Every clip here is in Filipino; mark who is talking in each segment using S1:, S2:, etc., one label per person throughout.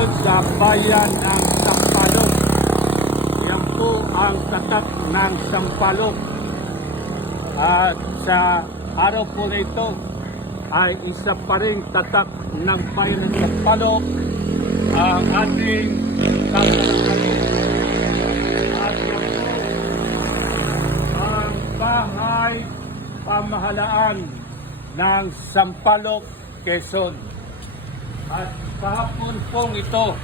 S1: sa bayan ng Sampaloc. Yan po ang tatak ng Sampaloc. At sa araw po na ito ay isa pa rin tatak ng bayan ng Sampaloc ang ating Sampaloc. At yan po ang bahay pamahalaan ng Sampaloc, Quezon. At kahapon pong ito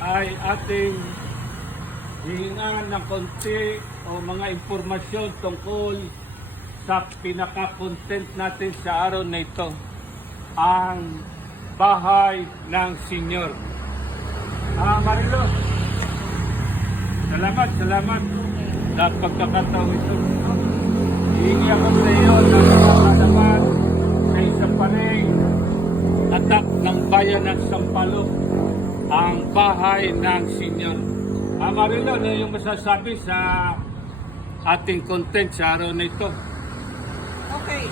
S1: ay ating hihingan ng konti o mga impormasyon tungkol sa pinaka-content natin sa araw na ito. Ang bahay ng Senyor. Ah, Marilo. Salamat, salamat sa pagkakataon ito. Hihingi ako sa iyo ng pagkakalaman sa isa pa atak ng bayan ng Sampaloc, ang bahay ng Senyor. Ah, Marilo, ano yung masasabi sa ating content sa araw na ito?
S2: Okay.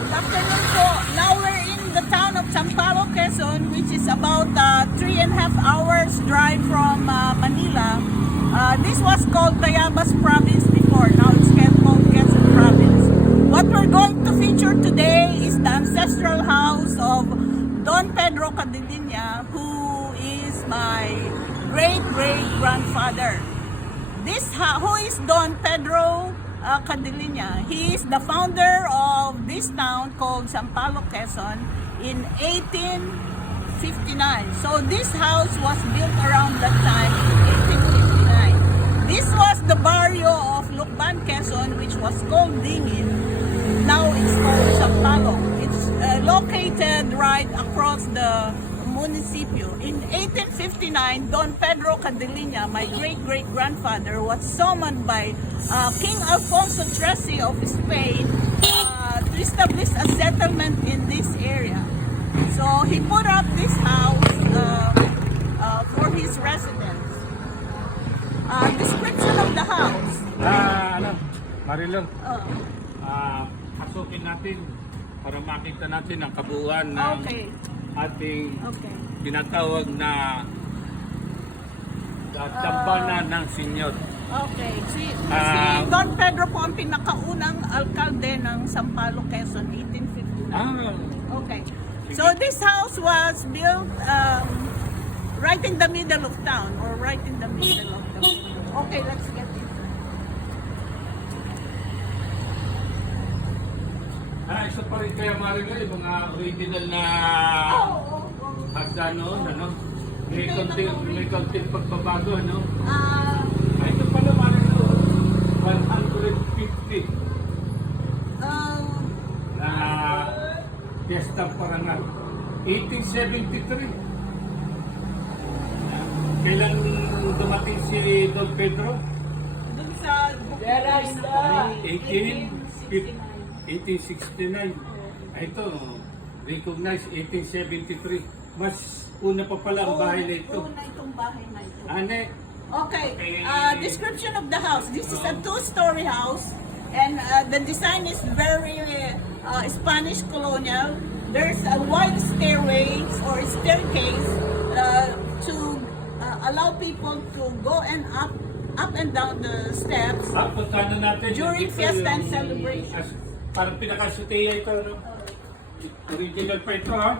S2: Good afternoon po. Now we're in the town of Sampaloc, Quezon, which is about uh, three and a half hours drive from uh, Manila. Uh, this was called Tayabas Province before. Now it's called Quezon Province. What we're going to feature today is the ancestral house of Don Pedro Cadilinia, who is my great-great-grandfather. This who is Don Pedro uh, Cadilinia? He is the founder of this town called Sampaloc, Quezon in 1859. So this house was built around that time, 1859. This was the barrio of Lukban, Quezon, which was called Dingin. Now it's called. It's uh, located right across the municipio. In 1859, Don Pedro Cadilinia, my great-great-grandfather, was summoned by uh, King Alfonso XIII of Spain uh, to establish a settlement in this area. So he put up this house uh, uh, for his residence. Uh, description of the house.
S1: Ah, ano, Marilo,
S2: Uh,
S1: ah, pasukin natin para makita natin ang kabuuan ng
S2: okay,
S1: ating
S2: okay.
S1: tinatawag na uh, dambana ng Senyor.
S2: Okay. Si, si
S1: Ah.
S2: Don Pedro po ang pinakaunang alkalde ng Sampaloc, Quezon, 1859.
S1: Ah,
S2: Okay. So this house was built um, right in the middle of town or right in the middle of the Okay, let's get
S1: isa pa rin kaya Marilo, yung mga original na hagda noon, ano? May konti, may konti pagbabago, ano?
S2: Ah,
S1: Ah, ito pala Marilo, 150
S2: um,
S1: na Fiesta Parangal. 1873. Kailan dumating si Don Pedro?
S2: dun sa
S3: Yes, sir.
S1: 18, 1869. Ah, Ito, recognized 1873. Mas una pa pala ang bahay na ito.
S2: Una itong bahay na ito.
S1: Ane,
S2: Okay, uh, description of the house. This is a two-story house, and uh, the design is very uh, Spanish colonial. There's a wide stairway or staircase uh, to uh, allow people to go and up, up and down the steps.
S1: ah, punta na natin.
S2: During fiesta and
S1: yung-
S2: celebration.
S1: as- Parang pinakasuteya ito, no? Original pa ito, ha?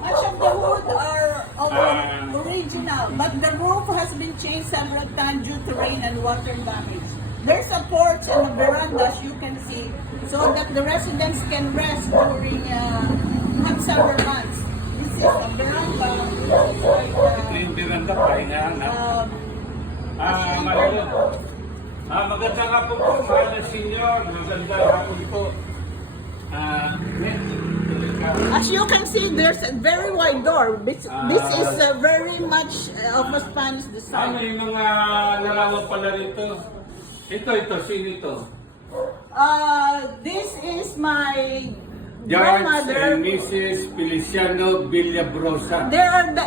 S2: Much of the wood are of
S1: Ah.
S2: original, but the roof has been changed several times due to rain and water damage. There's a porch and a veranda, as you can see, so that the residents can rest during uh, hot summer months. This is a veranda, like,
S1: Ito yung Miranda, pahingahan, ha?
S2: uh, um,
S1: Ah, Marilo. Ah, maganda nga po mahal na senior. Maganda hapon po. Ah,
S2: as you can see, there's a very wide door. This, this is uh, very much uh, of a Spanish
S1: Ah,
S2: design.
S1: may mga larawan pala rito. Ito, ito, sino ito?
S2: Uh, this is my grandmother.
S1: and Mrs. Feliciano Villabrosa.
S2: They are the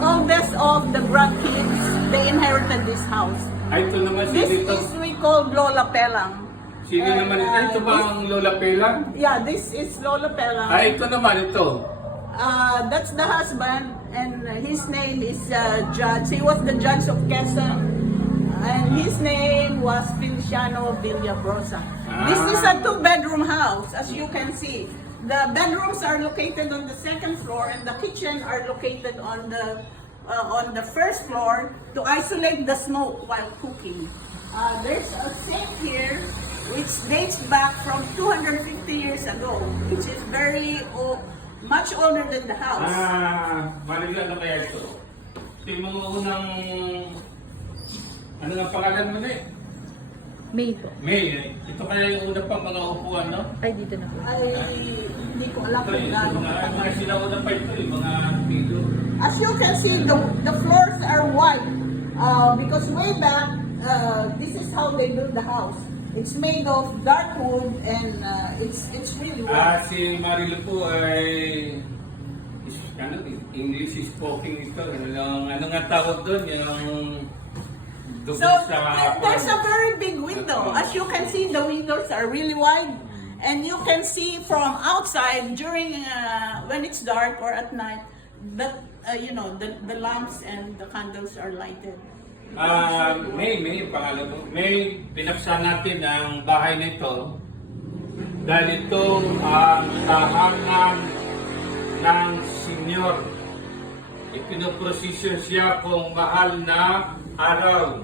S2: oldest of the grandkids. They inherited this house.
S1: Ay, ito naman si
S2: This
S1: dito.
S2: is we call Lola Pelang.
S1: Sino
S2: And,
S1: naman ito?
S2: uh,
S1: Ito ba
S2: this-
S1: ang Lola Pela?
S2: Yeah, this is Lola Pela.
S1: Ay, ito naman ito.
S2: Uh, that's the husband, and his name is uh, Judge. He was the judge of Quezon, and his name was Feliciano Villabrosa. This is a two-bedroom house, as you can see. The bedrooms are located on the second floor, and the kitchen are located on the uh, on the first floor to isolate the smoke while cooking. Uh, there's a sink here which dates back from 250 years ago, which is very old, much older than the house.
S1: Ah, Marila, ano kaya ito? Ito yung mga unang... Ano nga pangalan mo na eh?
S3: May po.
S1: May, eh. ito kaya yung una pang mga upuan, no?
S3: Ay, dito na po.
S2: Ay, hindi ko alam
S1: Ito
S2: kung
S1: yung
S2: gaano
S1: mga,
S2: katagal.
S1: mga sinauna pa ito, yung mga pilo.
S2: As you can see, the, the floors are white uh, because way back, uh, this is how they built the house. It's made of dark wood and uh, it's it's really
S1: Ah,
S2: white.
S1: si Marilo po ay... Is, ano, English is speaking ito. Ano, lang- ano nga tawag doon? Yung...
S2: So
S1: sa...
S2: there's a very big window. As you can see, the windows are really wide, and you can see from outside during uh, when it's dark or at night that uh, you know the, the lamps and the candles are lighted.
S1: Ah, May, May, yung pangalan mo. May, pinaksa natin ang bahay nito dahil ito ang tahanan ng senyor. Ipinoprosesyon siya kung mahal na araw.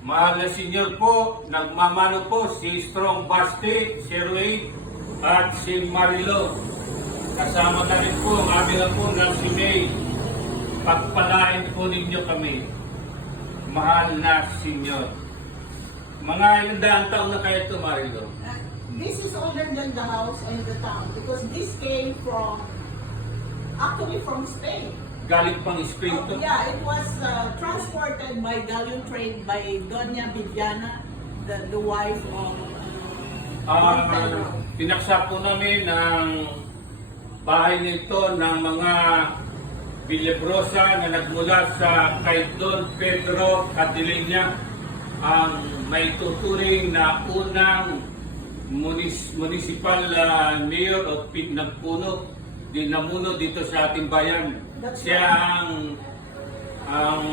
S1: Mahal na senyor po, nagmamano po si Strong Basti, si Rui, at si Marilo. Kasama na rin po ang aming apo na si May. Pagpalain po ninyo kami mahal na senyor. Mga ilang taon na kaya ito, Marilo?
S2: Uh, this is older than the house and the town because this came from actually from Spain.
S1: Galing pang Spain
S2: Oh,
S1: to.
S2: yeah, it was uh, transported by galleon trade by Doña Viviana, the, the wife of uh,
S1: Ah,
S2: Pedro.
S1: pinaksa po namin ang bahay nito ng mga Villebrosa na nagmula sa kay Don Pedro Catiliña ang may tuturing na unang munis, municipal ah, mayor o pin nagpuno din namuno dito sa ating bayan.
S2: That's
S1: Siya ang ang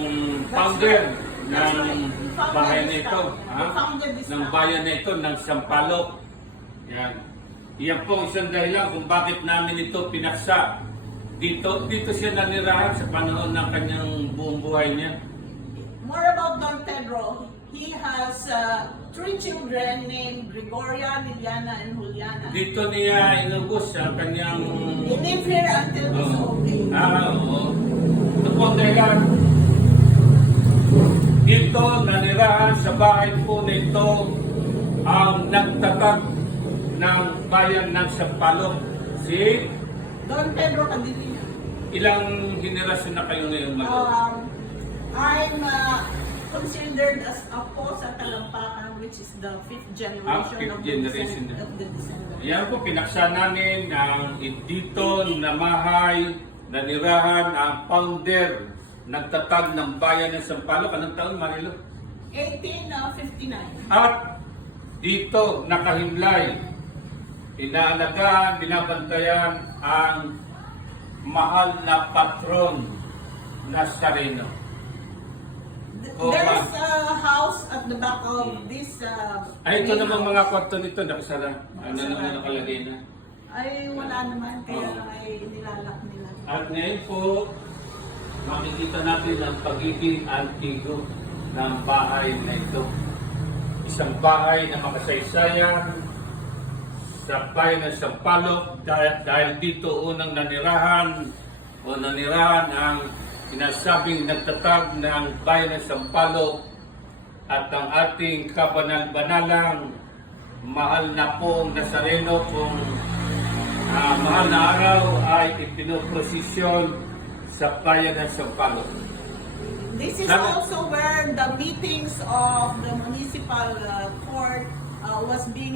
S1: founder
S2: That's
S1: ng
S2: right.
S1: Na ito, ha? ng bayan na ito ng Sampaloc. Yan. Yan po ang isang dahilan kung bakit namin ito pinaksa. Dito, dito siya nanirahan sa panahon ng kanyang buong buhay niya.
S2: More about Don Pedro. He has uh, three children named Gregoria, Liliana, and Juliana.
S1: Dito niya inubos sa kanyang...
S2: He lived here until his old age.
S1: Ah, oo. Ito po dahilan. Dito nanirahan sa bahay po nito ang nagtatag ng bayan ng Sampaloc. Si
S2: Don Pedro Cadillo.
S1: Ilang henerasyon na kayo ngayon, Malo?
S2: Um, I'm uh, considered as apo sa Talampakan, which is the fifth generation,
S1: Ah, fifth
S2: of, the
S1: generation
S2: descend-
S1: na.
S2: of the descendants.
S1: Yan po, pinaksa namin ang dito na mahay, nanirahan ang founder, nagtatag ng bayan ng Sampaloc. Anong taon, Marilo?
S2: 1859.
S1: At dito nakahimlay, inaalagaan, binabantayan ang mahal na patron na Sareno.
S2: Th-
S1: Oh,
S2: There's a house at the back of this. Uh,
S1: Ay, ito
S2: main
S1: namang
S2: house.
S1: mga kwarto nito, nakasara. Ano naman nakalagay na.
S2: Ay, wala naman, kaya
S1: Oh.
S2: ay nilalak nila.
S1: At ngayon po, makikita natin ang pagiging antigo ng bahay na ito. Isang bahay na makasaysayan sa bayan ng Sampaloc dahil, dahil dito unang nanirahan o nanirahan ang sinasabing nagtatag ng bayan ng Sampaloc at ang ating kabanal-banalang mahal na pong Nazareno kung Ah, mahal na araw ay ipinoprosesyon sa bayan ng Sampaloc.
S2: This is also where the meetings of the municipal uh, court uh,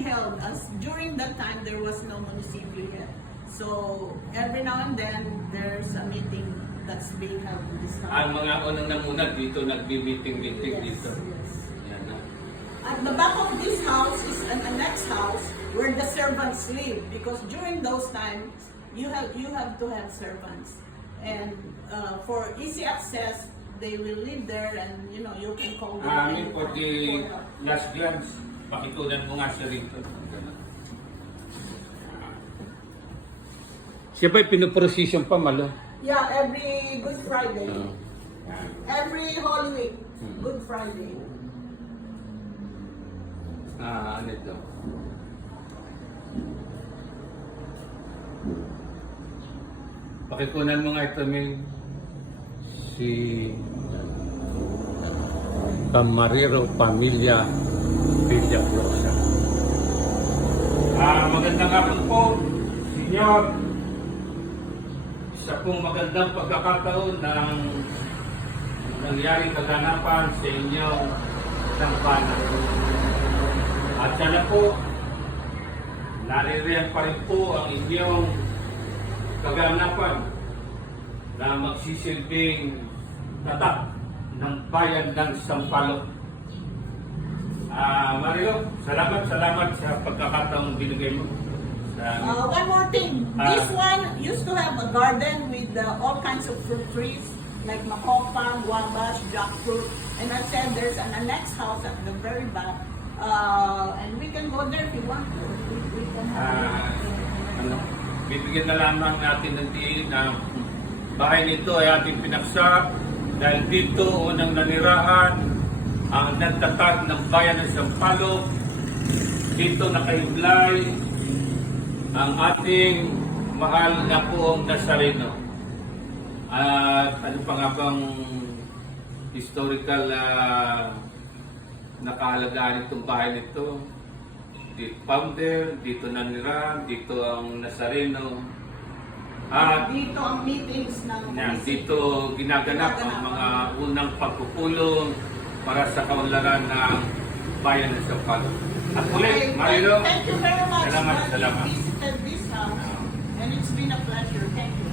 S2: held. As during that time, there was no municipio yet. So every now and then, there's a meeting that's being held in this
S1: Ang
S2: town.
S1: mga unang namuna dito, nagbi-meeting-meeting
S2: Yes,
S1: dito.
S2: yes.
S1: Yan na.
S2: At the back of this house is an annex house where the servants live because during those times you have you have to have servants and uh, for easy access they will live there and you know you can call them
S1: Ah, I mean, for the last glance, pakitunan mo nga siya rito. Siya ba'y pinoprosession pa malo?
S2: Yeah, every Good Friday.
S1: Yan.
S2: Every Holy Week,
S1: Hmm.
S2: Good Friday.
S1: Ah, ano ito? Pakikunan mo nga ito, May. Si Camarero Pamilya Villagrosa. Ah, magandang hapon po, Senyor. Isa pong magandang pagkakataon ng nangyaring kaganapan sa inyong tampanan. At sana po, naririyan pa rin po ang inyong kaganapan na magsisilbing tatak ng bayan ng Sampaloc. Ah, Mario, salamat, salamat sa pagkakataong binigay mo.
S2: Uh, one more thing.
S1: Ah.
S2: This one used to have a garden with uh, all kinds of fruit trees like makopa, guavas, jackfruit. And I said there's an annex house at the very back. Uh, and we can go there if you want to. We, we can have it.
S1: ano, bibigyan na lamang natin ng diin na bahay nito ay ating pinaksa dahil dito unang nanirahan ang nagtatag ng bayan ng Sampaloc. Dito nakahiblay ang ating mahal na poong Nazareno. At ano pa nga bang historical uh, nakahalagaan itong bahay nito? dito founder, dito nanira, dito ang Nazareno. At
S2: Dito ang meetings ng
S1: yan, dito ginaganap ang mga unang pagpupulong para sa kaunlaran ng bayan ng Sampalo. At
S2: thank,
S1: Marilo,
S2: thank you very much.
S1: Salamat, salamat.
S2: visited this house. And it's been a pleasure. Thank you.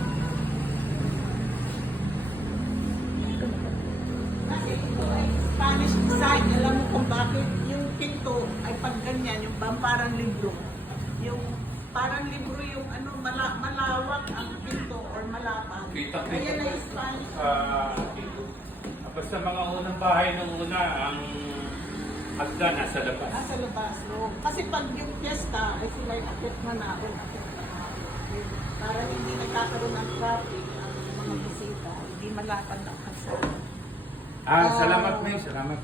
S2: Kasi ito ay Spanish design. Alam mo kung bakit yung pinto ay pag ganyan, yung parang libro. Yung parang libro yung ano, mala, malawak ang pinto or malapad.
S1: Kita ko.
S2: Ayan ay Spanish.
S1: ah, dito. Basta mga unang bahay nung una, ang hagdan nasa labas.
S2: Nasa labas, no? Kasi pag yung fiesta, ay sila yung akit na naon, akit na naon. Para hindi nagkakaroon ng traffic ang mga bisita, hindi malapad ang kalsada.
S1: Ah, salamat, May. Salamat.